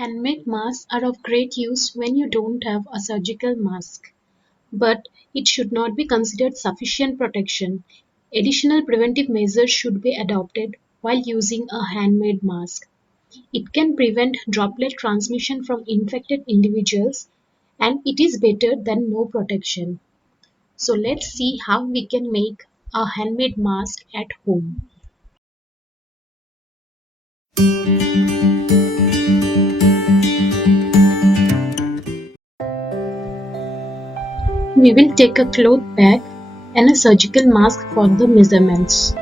Handmade masks are of great use when you don't have a surgical mask, but it should not be considered sufficient protection. Additional preventive measures should be adopted while using a handmade mask. It can prevent droplet transmission from infected individuals, and it is better than no protection. So let's see how we can make a handmade mask at home. We will take a cloth bag and a surgical mask for the measurements.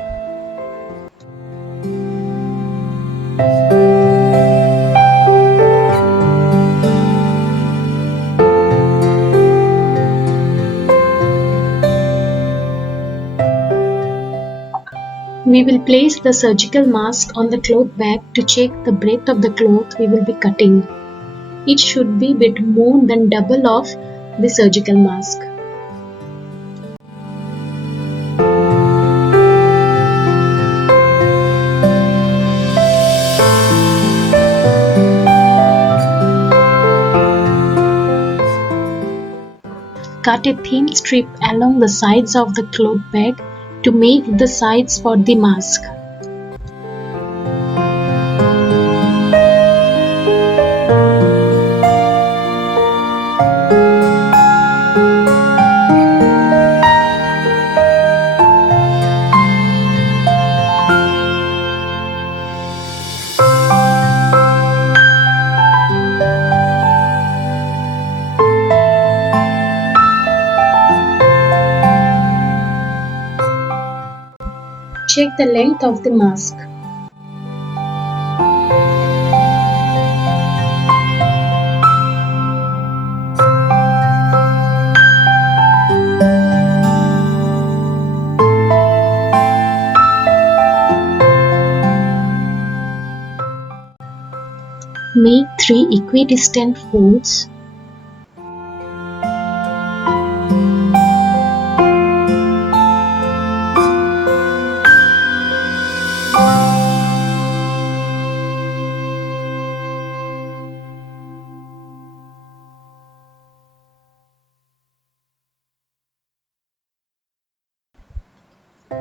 We will place the surgical mask on the cloth bag to check the breadth of the cloth we will be cutting. It should be bit more than double of the surgical mask. Cut a thin strip along the sides of the cloth bag to make the sides for the mask. Check the length of the mask. Make 3 equidistant folds.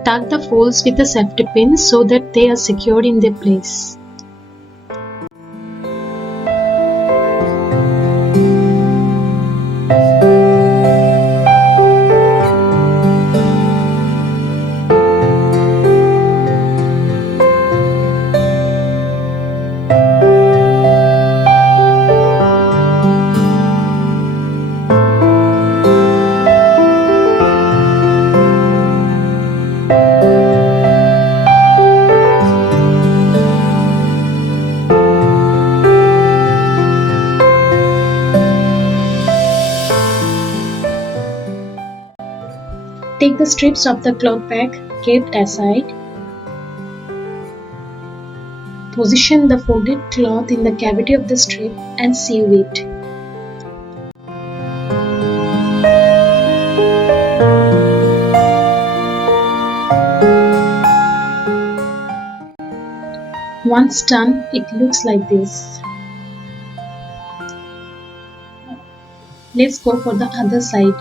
Tuck the folds with a safety pin so that they are secured in their place. Take the strips of the cloth bag kept aside. Position the folded cloth in the cavity of the strip and sew it. Once done, it looks like this. Let's go for the other side.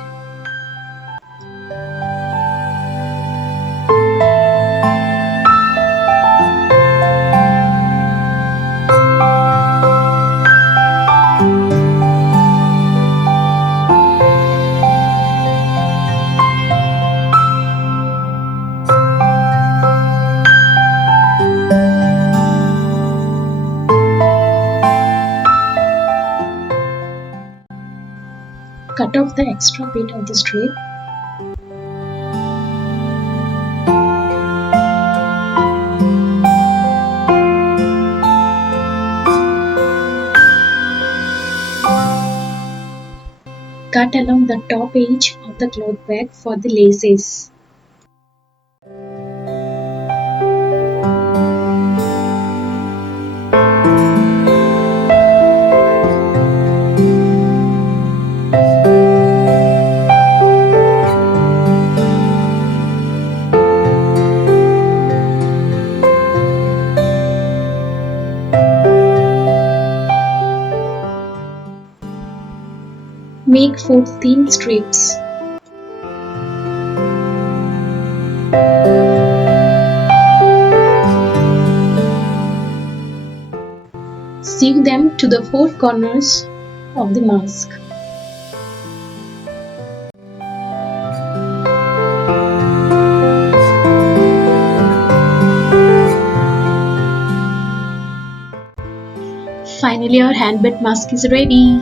Cut off the extra bit of the strip. Cut along the top edge of the cloth bag for the laces. Make food themed strips. Sew them to the four corners of the mask. Finally, our handmade mask is ready.